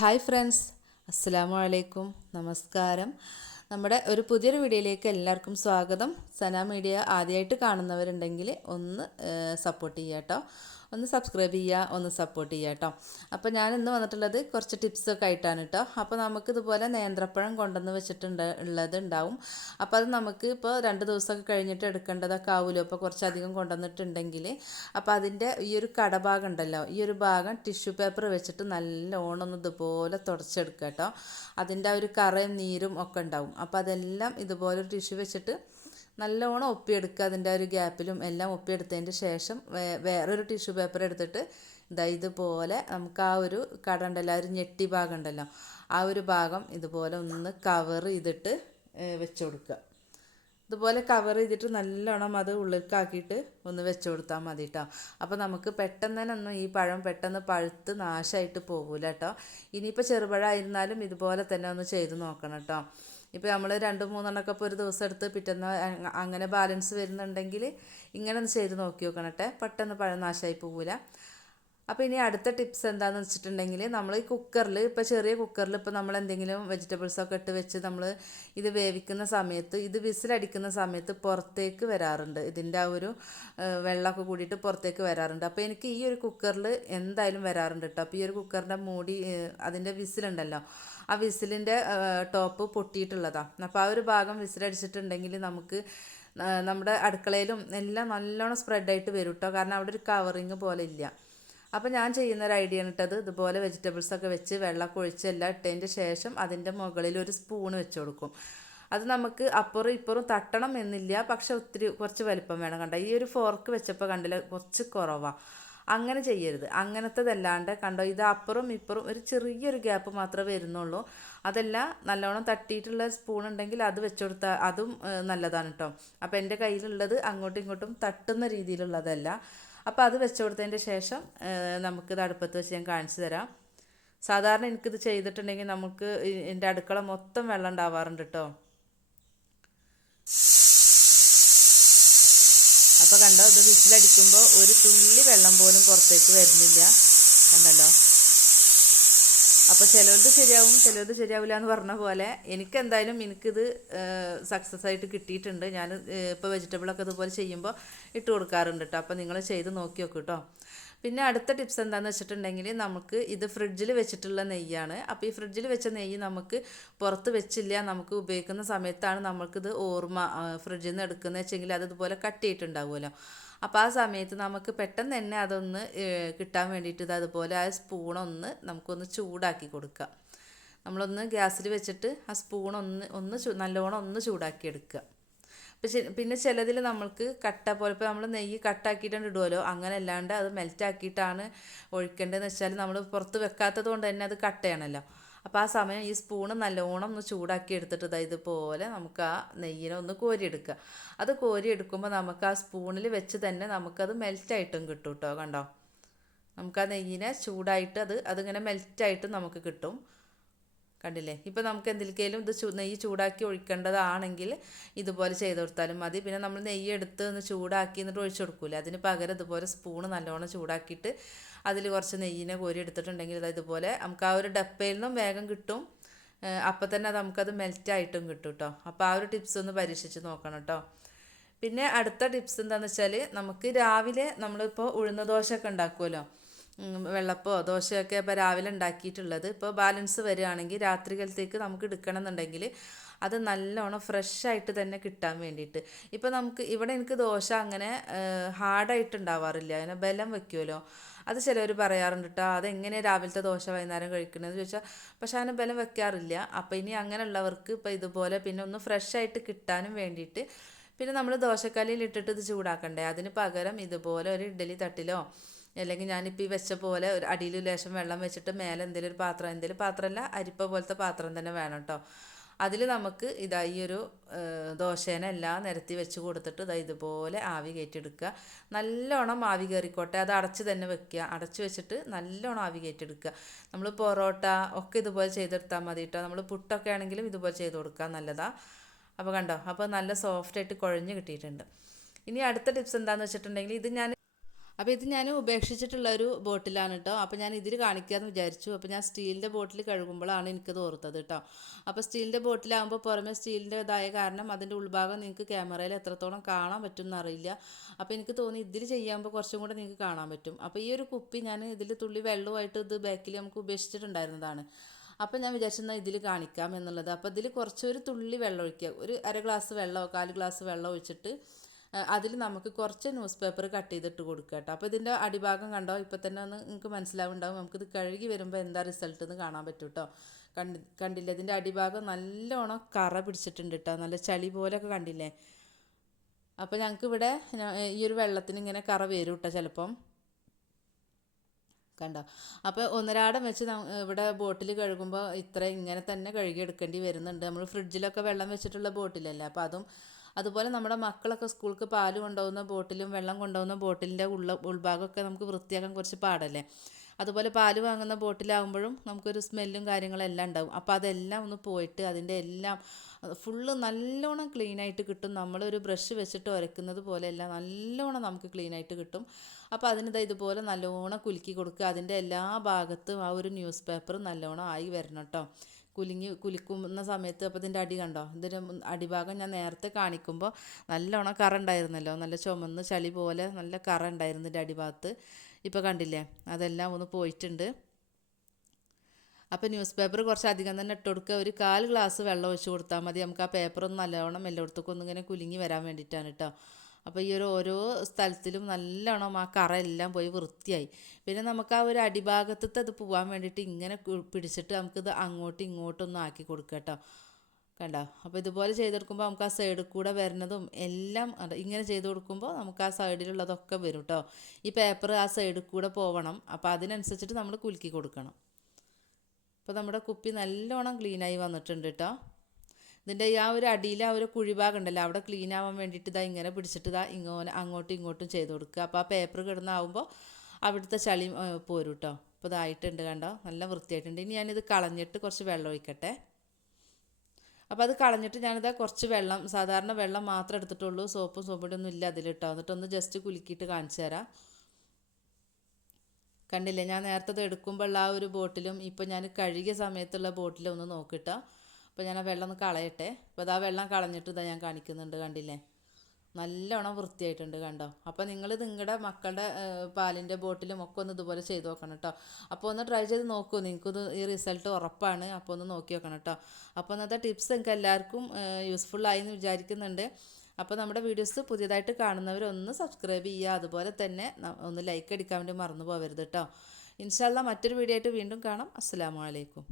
Hi friends, അസ്സലാമു അലൈക്കും. നമസ്കാരം. നമ്മുടെ ഒരു പുതിയൊരു വീഡിയോയിലേക്ക് എല്ലാവർക്കും സ്വാഗതം. സന മീഡിയ ആദ്യമായിട്ട് കാണുന്നവരുണ്ടെങ്കിൽ ഒന്ന് സപ്പോർട്ട് ചെയ്യുക കേട്ടോ, ഒന്ന് സബ്സ്ക്രൈബ് ചെയ്യുക, ഒന്ന് സപ്പോർട്ട് ചെയ്യുക കേട്ടോ. അപ്പോൾ ഞാൻ ഇന്ന് വന്നിട്ടുള്ളത് കുറച്ച് ടിപ്സൊക്കെ ആയിട്ടാണ് കേട്ടോ. അപ്പോൾ നമുക്കിതുപോലെ നേന്ത്രപ്പഴം കൊണ്ടുവന്ന് ഉള്ളതുണ്ടാവും. അപ്പോൾ അത് നമുക്ക് ഇപ്പോൾ 2 ദിവസമൊക്കെ കഴിഞ്ഞിട്ട് എടുക്കേണ്ടതൊക്കെ ആവുമല്ലോ. അപ്പോൾ കുറച്ചധികം കൊണ്ടുവന്നിട്ടുണ്ടെങ്കിൽ അപ്പോൾ അതിൻ്റെ ഈ ഒരു കടഭാഗം ഉണ്ടല്ലോ, ഈ ഒരു ഭാഗം ടിഷ്യൂ പേപ്പർ വെച്ചിട്ട് നല്ലോണം ഒന്ന് ഇതുപോലെ തുടച്ചെടുക്കുക കേട്ടോ. അതിൻ്റെ ആ ഒരു കറയും നീരും ഒക്കെ ഉണ്ടാവും. അപ്പോൾ അതെല്ലാം ഇതുപോലെ ഒരു ടിഷ്യൂ വെച്ചിട്ട് നല്ലോണം ഒപ്പിയെടുക്കുക. അതിൻ്റെ ഒരു ഗ്യാപ്പിലും എല്ലാം ഒപ്പിയെടുത്തതിൻ്റെ ശേഷം വേറൊരു ടിഷ്യൂ പേപ്പർ എടുത്തിട്ട് ഇതുപോലെ നമുക്ക് ആ ഒരു കട ഉണ്ടല്ലോ, ആ ഒരു ഞെട്ടി ഭാഗം ഉണ്ടല്ലോ, ആ ഒരു ഭാഗം ഇതുപോലെ ഒന്ന് കവർ ചെയ്തിട്ട് വെച്ച് കൊടുക്കുക. ഇതുപോലെ കവർ ചെയ്തിട്ട് നല്ലോണം അത് ഉള്ളിലേക്കാക്കിയിട്ട് ഒന്ന് വെച്ച് കൊടുത്താൽ മതി കേട്ടോ. അപ്പോൾ നമുക്ക് പെട്ടെന്ന് തന്നെ ഒന്നും ഈ പഴം പെട്ടെന്ന് പഴുത്ത് നാശമായിട്ട് പോകില്ല കേട്ടോ. ഇനിയിപ്പോൾ ചെറുപഴമായിരുന്നാലും ഇതുപോലെ തന്നെ ഒന്ന് ചെയ്ത് നോക്കണം കേട്ടോ. ഇപ്പോൾ നമ്മൾ 2-3 ഇപ്പോൾ ഒരു ദിവസം എടുത്ത് പിറ്റേന്ന് അങ്ങനെ ബാലൻസ് വരുന്നുണ്ടെങ്കിൽ ഇങ്ങനെ ഒന്ന് ചെയ്ത് നോക്കി നോക്കണട്ടെ, പെട്ടെന്ന് പഴം നാശമായി പോകില്ല. അപ്പോൾ ഇനി അടുത്ത ടിപ്സ് എന്താണെന്ന് വെച്ചിട്ടുണ്ടെങ്കിൽ, നമ്മൾ ഈ കുക്കറിൽ, ഇപ്പോൾ ചെറിയ കുക്കറിൽ ഇപ്പോൾ നമ്മൾ എന്തെങ്കിലും വെജിറ്റബിൾസൊക്കെ ഇട്ട് വെച്ച് നമ്മൾ ഇത് വേവിക്കുന്ന സമയത്ത്, ഇത് വിസിലടിക്കുന്ന സമയത്ത് പുറത്തേക്ക് വരാറുണ്ട്. ഇതിൻ്റെ ആ ഒരു വെള്ളമൊക്കെ കൂടിയിട്ട് പുറത്തേക്ക് വരാറുണ്ട്. അപ്പോൾ എനിക്ക് ഈ ഒരു കുക്കറിൽ എന്തായാലും വരാറുണ്ട് കേട്ടോ. അപ്പോൾ ഈ ഒരു കുക്കറിൻ്റെ മൂടി, അതിൻ്റെ വിസിലുണ്ടല്ലോ, ആ വിസിലിൻ്റെ ടോപ്പ് പൊട്ടിയിട്ടുള്ളതാണ്. അപ്പോൾ ആ ഒരു ഭാഗം വിസിലടിച്ചിട്ടുണ്ടെങ്കിൽ നമുക്ക് നമ്മുടെ അടുക്കളയിലും എല്ലാം നല്ലോണം സ്പ്രെഡായിട്ട് വരും കേട്ടോ. കാരണം അവിടെ ഒരു കവറിങ് പോലെ ഇല്ല. അപ്പോൾ ഞാൻ ചെയ്യുന്നൊരു ഐഡിയ ആണ് ഇട്ടത്. ഇതുപോലെ വെജിറ്റബിൾസൊക്കെ വെച്ച് വെള്ളമൊക്കെ ഒഴിച്ച് എല്ലാം ഇട്ടതിൻ്റെ ശേഷം അതിൻ്റെ മുകളിൽ ഒരു സ്പൂൺ വെച്ച് കൊടുക്കും. അത് നമുക്ക് അപ്പുറം ഇപ്പുറം തട്ടണം എന്നില്ല, പക്ഷെ കുറച്ച് വലിപ്പം വേണം. കണ്ടോ, ഈ ഒരു ഫോർക്ക് വെച്ചപ്പോൾ കണ്ടില്ല, കുറച്ച് കുറവാണ്. അങ്ങനെ ചെയ്യരുത്. അങ്ങനത്തതല്ലാണ്ട് കണ്ടോ, ഇത് അപ്പുറം ഇപ്പുറം ഒരു ചെറിയൊരു ഗ്യാപ്പ് മാത്രമേ വരുന്നുള്ളൂ. അതെല്ലാം നല്ലോണം തട്ടിയിട്ടുള്ള സ്പൂൺ ഉണ്ടെങ്കിൽ അത് വെച്ച് കൊടുത്താൽ അതും നല്ലതാണ് കേട്ടോ. അപ്പോൾ എൻ്റെ കയ്യിലുള്ളത് അങ്ങോട്ടും ഇങ്ങോട്ടും തട്ടുന്ന രീതിയിലുള്ളതല്ല. അപ്പോൾ അത് വെച്ച് കൊടുത്തതിൻ്റെ ശേഷം നമുക്കിത് അടുപ്പത്ത് വെച്ച് ഞാൻ കാണിച്ചു തരാം. സാധാരണ എനിക്കിത് ചെയ്തിട്ടുണ്ടെങ്കിൽ നമുക്ക് എൻ്റെ അടുക്കള മൊത്തം വെള്ളം ഉണ്ടാവാറുണ്ട് കേട്ടോ. അപ്പോൾ കണ്ടോ, ഇത് വിസിലടിക്കുമ്പോൾ ഒരു തുള്ളി വെള്ളം പോലും പുറത്തേക്ക് വരുന്നില്ല, കണ്ടല്ലോ. അപ്പോൾ ചിലത് ശരിയാവും, ചിലത് ശരിയാവില്ല എന്ന് പറഞ്ഞ പോലെ എനിക്കിത് സക്സസ് ആയിട്ട് കിട്ടിയിട്ടുണ്ട്. ഞാൻ ഇപ്പോൾ വെജിറ്റബിളൊക്കെ ഇതുപോലെ ചെയ്യുമ്പോൾ ഇട്ട് കൊടുക്കാറുണ്ട് കേട്ടോ. അപ്പോൾ നിങ്ങൾ ചെയ്ത് നോക്കി നോക്കൂ കേട്ടോ. പിന്നെ അടുത്ത ടിപ്സ് എന്താണെന്ന് വെച്ചിട്ടുണ്ടെങ്കിൽ, നമുക്ക് ഇത് ഫ്രിഡ്ജിൽ വെച്ചിട്ടുള്ള നെയ്യാണ്. അപ്പോൾ ഈ ഫ്രിഡ്ജിൽ വെച്ച നെയ്യ് നമുക്ക് പുറത്ത് വെച്ചില്ല, നമുക്ക് ഉപയോഗിക്കുന്ന സമയത്താണ് നമുക്കിത് ഓർമ്മ ഫ്രിഡ്ജിൽ നിന്ന് എടുക്കുന്നത് വെച്ചെങ്കിൽ അത് ഇതുപോലെ കട്ട് ചെയ്തിട്ടുണ്ടാവുമല്ലോ. അപ്പോൾ ആ സമയത്ത് നമുക്ക് പെട്ടെന്ന് തന്നെ അതൊന്ന് കിട്ടാൻ വേണ്ടിയിട്ട് അതുപോലെ ആ സ്പൂണൊന്ന് നമുക്കൊന്ന് ചൂടാക്കി കൊടുക്കാം. നമ്മളൊന്ന് ഗ്യാസിൽ വെച്ചിട്ട് ആ സ്പൂണൊന്ന് നല്ലോണം ഒന്ന് ചൂടാക്കി എടുക്കുക. പിന്നെ ചിലതിൽ നമ്മൾക്ക് കട്ട പോലെ, ഇപ്പോൾ നമ്മൾ നെയ്യ് കട്ടാക്കിയിട്ടാണ് ഇടുമല്ലോ, അങ്ങനെ അല്ലാണ്ട് അത് മെൽറ്റാക്കിയിട്ടാണ് ഒഴിക്കേണ്ടതെന്ന് വെച്ചാൽ നമ്മൾ പുറത്ത് വെക്കാത്തത് കൊണ്ട് തന്നെ അത് കട്ടയാണല്ലോ. അപ്പോൾ ആ സമയം ഈ സ്പൂണ് നല്ലോണം ഒന്ന് ചൂടാക്കി എടുത്തിട്ട് ഇതുപോലെ നമുക്ക് ആ നെയ്യിനെ ഒന്ന് കോരിയെടുക്കുക. അത് കോരിയെടുക്കുമ്പോൾ നമുക്ക് ആ സ്പൂണിൽ വെച്ച് തന്നെ നമുക്കത് മെൽറ്റായിട്ടും കിട്ടും കേട്ടോ. കണ്ടോ, നമുക്ക് ആ നെയ്യിനെ ചൂടായിട്ട് അതിങ്ങനെ മെൽറ്റായിട്ടും നമുക്ക് കിട്ടും. കണ്ടില്ലേ, ഇപ്പോൾ നമുക്ക് എന്തിലേക്കെങ്കിലും ഇത് നെയ്യ് ചൂടാക്കി ഒഴിക്കേണ്ടതാണെങ്കിൽ ഇതുപോലെ ചെയ്ത് കൊടുത്താലും മതി. പിന്നെ നമ്മൾ നെയ്യ് എടുത്ത് ഒന്ന് ചൂടാക്കി എന്നിട്ട് ഒഴിച്ചു കൊടുക്കൂലേ, അതിന് പകരം ഇതുപോലെ സ്പൂണ് നല്ലോണം ചൂടാക്കിയിട്ട് അതിൽ കുറച്ച് നെയ്യിനെ കോരി എടുത്തിട്ടുണ്ടെങ്കിൽ ഇതുപോലെ നമുക്ക് ആ ഒരു ഡപ്പയിൽ നിന്നും വേഗം കിട്ടും. അപ്പം തന്നെ നമുക്കത് മെൽറ്റായിട്ടും കിട്ടും കേട്ടോ. അപ്പോൾ ആ ഒരു ടിപ്സ് ഒന്ന് പരീക്ഷിച്ച് നോക്കണം കേട്ടോ. പിന്നെ അടുത്ത ടിപ്സ് എന്താണെന്ന് വെച്ചാൽ, നമുക്ക് രാവിലെ നമ്മളിപ്പോൾ ഉഴുന്ന ദോശയൊക്കെ ഉണ്ടാക്കുമല്ലോ, വെള്ളപ്പോ ദോശയൊക്കെ ഇപ്പോൾ രാവിലെ ഉണ്ടാക്കിയിട്ടുള്ളത് ഇപ്പോൾ ബാലൻസ് വരികയാണെങ്കിൽ രാത്രികാലത്തേക്ക് നമുക്ക് എടുക്കണം എന്നുണ്ടെങ്കിൽ അത് നല്ലോണം ഫ്രഷായിട്ട് തന്നെ കിട്ടാൻ വേണ്ടിയിട്ട്. ഇപ്പോൾ നമുക്ക് ഇവിടെ എനിക്ക് ദോശ അങ്ങനെ ഹാർഡായിട്ട് ഉണ്ടാവാറില്ല, അതിനെ ബലം വെക്കുമല്ലോ. അത് ചിലവർ പറയാറുണ്ട് കേട്ടോ, അതെങ്ങനെ രാവിലത്തെ ദോശ വൈകുന്നേരം കഴിക്കണമെന്ന് ചോദിച്ചാൽ, പക്ഷെ അതിന് ബലം വെക്കാറില്ല. അപ്പോൾ ഇനി അങ്ങനെയുള്ളവർക്ക് ഇപ്പോൾ ഇതുപോലെ പിന്നെ ഒന്ന് ഫ്രഷായിട്ട് കിട്ടാനും വേണ്ടിയിട്ട്, പിന്നെ നമ്മൾ ദോശക്കല്ലിൽ ഇട്ടിട്ട് ഇത് ചൂടാക്കണ്ടേ, അതിന് പകരം ഇതുപോലെ ഒരു ഇഡ്ഡലി തട്ടിലോ അല്ലെങ്കിൽ ഞാനിപ്പോൾ ഈ വെച്ച പോലെ ഒരു അടിയിൽ ലേശം വെള്ളം വെച്ചിട്ട് മേലെ എന്തെങ്കിലും പാത്രമല്ല, അരിപ്പ പോലത്തെ പാത്രം തന്നെ വേണം കേട്ടോ. അതിൽ നമുക്ക് ഈ ഒരു ദോശേനെ എല്ലാം നിരത്തി വെച്ച് കൊടുത്തിട്ട് ഇതുപോലെ ആവി കയറ്റിയെടുക്കുക. നല്ലോണം ആവി കയറിക്കോട്ടെ, അത് അടച്ച് തന്നെ വെക്കുക. അടച്ച് വെച്ചിട്ട് നല്ലോണം ആവി കയറ്റിയെടുക്കുക. നമ്മൾ പൊറോട്ട ഒക്കെ ഇതുപോലെ ചെയ്തെടുത്താൽ മതി കേട്ടോ. നമ്മൾ പുട്ടൊക്കെ ആണെങ്കിലും ഇതുപോലെ ചെയ്ത് കൊടുക്കുക, നല്ലതാണ്. അപ്പോൾ കണ്ടോ, അപ്പോൾ നല്ല സോഫ്റ്റായിട്ട് കുഴഞ്ഞ് കിട്ടിയിട്ടുണ്ട്. ഇനി അടുത്ത ടിപ്സ് എന്താണെന്ന് വെച്ചിട്ടുണ്ടെങ്കിൽ, ഇത് ഞാൻ അപ്പോൾ ഇത് ഞാൻ ഉപേക്ഷിച്ചിട്ടുള്ള ഒരു ബോട്ടിലാണ് കേട്ടോ. അപ്പോൾ ഞാൻ ഇതിൽ കാണിക്കാമെന്ന് വിചാരിച്ചു. അപ്പോൾ ഞാൻ സ്റ്റീലിൻ്റെ ബോട്ടിൽ കഴുകുമ്പോഴാണ് എനിക്കത് ഓർത്തത് കേട്ടോ. അപ്പോൾ സ്റ്റീലിൻ്റെ ബോട്ടിലാകുമ്പോൾ പുറമെ സ്റ്റീലിൻ്റെ ഇതായ കാരണം അതിൻ്റെ ഉൾഭാഗം നിങ്ങൾക്ക് ക്യാമറയിൽ എത്രത്തോളം കാണാൻ പറ്റുമെന്ന് അറിയില്ല. അപ്പോൾ എനിക്ക് തോന്നി ഇതിൽ ചെയ്യുമ്പോൾ കുറച്ചും കൂടെ നിങ്ങൾക്ക് കാണാൻ പറ്റും. അപ്പോൾ ഈ ഒരു കുപ്പി ഞാൻ ഇതിൽ തുള്ളി വെള്ളമായിട്ട് ഇത് ബാക്കിൽ നമുക്ക് ഉപേക്ഷിച്ചിട്ടുണ്ടായിരുന്നതാണ്. അപ്പോൾ ഞാൻ വിചാരിച്ചെന്നാൽ ഇതിൽ കാണിക്കാം എന്നുള്ളത്. അപ്പോൾ ഇതിൽ കുറച്ചൊരു തുള്ളി വെള്ളം ഒഴിക്കുക, ഒരു അര ഗ്ലാസ് വെള്ളമോ 1/4 ഗ്ലാസ് വെള്ളം ഒഴിച്ചിട്ട് അതിൽ നമുക്ക് കുറച്ച് ന്യൂസ് പേപ്പർ കട്ട് ചെയ്തിട്ട് കൊടുക്കുക കേട്ടോ. അപ്പോൾ ഇതിൻ്റെ അടിഭാഗം കണ്ടോ, ഇപ്പോൾ തന്നെ ഒന്ന് നിങ്ങൾക്ക് മനസ്സിലാവുണ്ടാവും. നമുക്കിത് കഴുകി വരുമ്പോൾ എന്താ റിസൾട്ട് എന്ന് കാണാൻ പറ്റും കേട്ടോ. കണ്ടില്ലേ, ഇതിൻ്റെ അടിഭാഗം നല്ലോണം കറ പിടിച്ചിട്ടുണ്ട് കേട്ടോ, നല്ല ചളി പോലെയൊക്കെ കണ്ടില്ലേ. അപ്പോൾ ഞങ്ങൾക്ക് ഇവിടെ ഈ ഒരു വെള്ളത്തിന് ഇങ്ങനെ കറ വരും കേട്ടോ ചിലപ്പം, കണ്ടോ. അപ്പോൾ ഒന്നരാടം വെച്ച് ഇവിടെ ബോട്ടിൽ കഴുകുമ്പോൾ ഇങ്ങനെ തന്നെ കഴുകിയെടുക്കേണ്ടി വരുന്നുണ്ട്. നമ്മൾ ഫ്രിഡ്ജിലൊക്കെ വെള്ളം വെച്ചിട്ടുള്ള ബോട്ടിലല്ലേ, അപ്പോൾ അതുപോലെ നമ്മുടെ മക്കളൊക്കെ സ്കൂൾക്ക് പാല് കൊണ്ടുപോകുന്ന ബോട്ടിലും വെള്ളം കൊണ്ടുപോകുന്ന ബോട്ടിലിൻ്റെ ഉൾഭാഗമൊക്കെ നമുക്ക് വൃത്തിയാക്കാൻ കുറച്ച് പാടല്ലേ. അതുപോലെ പാല് വാങ്ങുന്ന ബോട്ടിലാകുമ്പോഴും നമുക്കൊരു സ്മെല്ലും കാര്യങ്ങളെല്ലാം ഉണ്ടാവും. അപ്പോൾ അതെല്ലാം ഒന്ന് പോയിട്ട് അതിൻ്റെ എല്ലാം ഫുള്ള് നല്ലോണം ക്ലീനായിട്ട് കിട്ടും. നമ്മളൊരു ബ്രഷ് വെച്ചിട്ട് ഉരയ്ക്കുന്നത് പോലെയല്ല, നല്ലോണം നമുക്ക് ക്ലീനായിട്ട് കിട്ടും. അപ്പോൾ അതിനിതാ ഇതുപോലെ നല്ലോണം കുലുക്കി കൊടുക്കുക. അതിൻ്റെ എല്ലാ ഭാഗത്തും ആ ഒരു ന്യൂസ് പേപ്പർ നല്ലോണം ആയി വരണം കേട്ടോ. കുലിക്കുന്ന സമയത്ത് അപ്പോൾ ഇതിൻ്റെ അടി കണ്ടോ, ഇതിൻ്റെ അടിഭാഗം ഞാൻ നേരത്തെ കാണിക്കുമ്പോൾ നല്ലോണം കറ ഉണ്ടായിരുന്നല്ലോ, നല്ല ചുമന്ന് ചളി പോലെ നല്ല കറ ഉണ്ടായിരുന്നു ഇതിൻ്റെ അടിഭാഗത്ത്. ഇപ്പോൾ കണ്ടില്ലേ, അതെല്ലാം ഒന്ന് പോയിട്ടുണ്ട്. അപ്പോൾ ന്യൂസ് പേപ്പർ കുറച്ച് അധികം തന്നെ ഇട്ട് കൊടുക്കുക. ഒരു 1/4 ഗ്ലാസ് വെള്ളം ഒഴിച്ച് കൊടുത്താൽ മതി. നമുക്ക് ആ പേപ്പറൊന്ന് നല്ലോണം എല്ലായിടത്തേക്കും ഒന്നിങ്ങനെ കുലുങ്ങി വരാൻ വേണ്ടിയിട്ടാണ് കേട്ടോ. അപ്പോൾ ഈ ഓരോ സ്ഥലത്തിലും നല്ലോണം ആ കറ എല്ലാം പോയി വൃത്തിയായി. പിന്നെ നമുക്ക് ആ ഒരു അടിഭാഗത്തത്തെ അത് പോകാൻ വേണ്ടിയിട്ട് ഇങ്ങനെ പിടിച്ചിട്ട് നമുക്കിത് അങ്ങോട്ടും ഇങ്ങോട്ടൊന്നും ആക്കി കൊടുക്കുക കേട്ടോ. കണ്ടോ, അപ്പോൾ ഇതുപോലെ ചെയ്തെടുക്കുമ്പോൾ നമുക്ക് ആ സൈഡിൽ കൂടെ വരുന്നതും എല്ലാം ഇങ്ങനെ ചെയ്ത് കൊടുക്കുമ്പോൾ നമുക്ക് ആ സൈഡിലുള്ളതൊക്കെ വരും കേട്ടോ. ഈ പേപ്പർ ആ സൈഡിൽ കൂടെ പോവണം. അപ്പോൾ അതിനനുസരിച്ചിട്ട് നമ്മൾ കുലുക്കി കൊടുക്കണം. അപ്പോൾ നമ്മുടെ കുപ്പി നല്ലോണം ക്ലീനായി വന്നിട്ടുണ്ട് കേട്ടോ. ഇതിൻ്റെ ആ ഒരു അടിയിൽ ആ ഒരു കുഴിഭാഗം ഉണ്ടല്ലോ, അവിടെ ക്ലീൻ ആവാൻ വേണ്ടിയിട്ട് ഇതാ ഇങ്ങനെ പിടിച്ചിട്ട് ഇതാ അങ്ങോട്ടും ഇങ്ങോട്ടും ചെയ്ത് കൊടുക്കുക. അപ്പോൾ ആ പേപ്പർ കിടന്നാവുമ്പോൾ അവിടുത്തെ ചളി പോരും കേട്ടോ. അപ്പോൾ ഇതായിട്ടുണ്ട് കണ്ടോ, നല്ല വൃത്തിയായിട്ടുണ്ട്. ഇനി ഞാനിത് കളഞ്ഞിട്ട് കുറച്ച് വെള്ളം ഒഴിക്കട്ടെ. അപ്പോൾ അത് കളഞ്ഞിട്ട് ഞാനിതാ കുറച്ച് വെള്ളം, സാധാരണ വെള്ളം മാത്രമേ എടുത്തിട്ടുള്ളൂ, സോപ്പും സോപ്പിടൊന്നും ഇല്ല അതിൽ കേട്ടോ. എന്നിട്ടൊന്ന് ജസ്റ്റ് കുലുക്കിയിട്ട് കാണിച്ചു തരാം. കണ്ടില്ലേ, ഞാൻ നേരത്തെ അത് എടുക്കുമ്പോൾ ആ ഒരു ബോട്ടിലും ഇപ്പോൾ ഞാൻ കഴുകിയ സമയത്തുള്ള ബോട്ടിലും ഒന്ന് നോക്കിട്ടോ. അപ്പോൾ ഞാൻ ആ വെള്ളം ഒന്ന് കളയട്ടെ. അപ്പോൾ അത് ആ വെള്ളം കളഞ്ഞിട്ട് ഇതാ ഞാൻ കാണിക്കുന്നുണ്ട്, കണ്ടില്ലേ, നല്ലോണം വൃത്തിയായിട്ടുണ്ട് കണ്ടോ. അപ്പോൾ നിങ്ങൾ നിങ്ങളുടെ മക്കളുടെ പാലിൻ്റെ ബോട്ടിലും ഒക്കെ ഒന്ന് ഇതുപോലെ ചെയ്ത് നോക്കണം കേട്ടോ. അപ്പോൾ ഒന്ന് ട്രൈ ചെയ്ത് നോക്കൂ, നിങ്ങൾക്കിത് ഈ റിസൾട്ട് ഉറപ്പാണ്. അപ്പോൾ ഒന്ന് നോക്കി നോക്കണം കേട്ടോ. അപ്പോൾ ഇന്നത്തെ ടിപ്സ് നിങ്ങൾക്ക് എല്ലാവർക്കും യൂസ്ഫുള്ളായി എന്ന് വിചാരിക്കുന്നുണ്ട്. അപ്പോൾ നമ്മുടെ വീഡിയോസ് പുതിയതായിട്ട് കാണുന്നവരൊന്ന് സബ്സ്ക്രൈബ് ചെയ്യുക, അതുപോലെ തന്നെ ഒന്ന് ലൈക്ക് അടിക്കാൻ വേണ്ടി മറന്നു പോകരുത് കേട്ടോ. ഇൻഷാ അല്ലാഹ് മറ്റൊരു വീഡിയോ ആയിട്ട് വീണ്ടും കാണാം. അസ്സലാമു അലൈക്കും.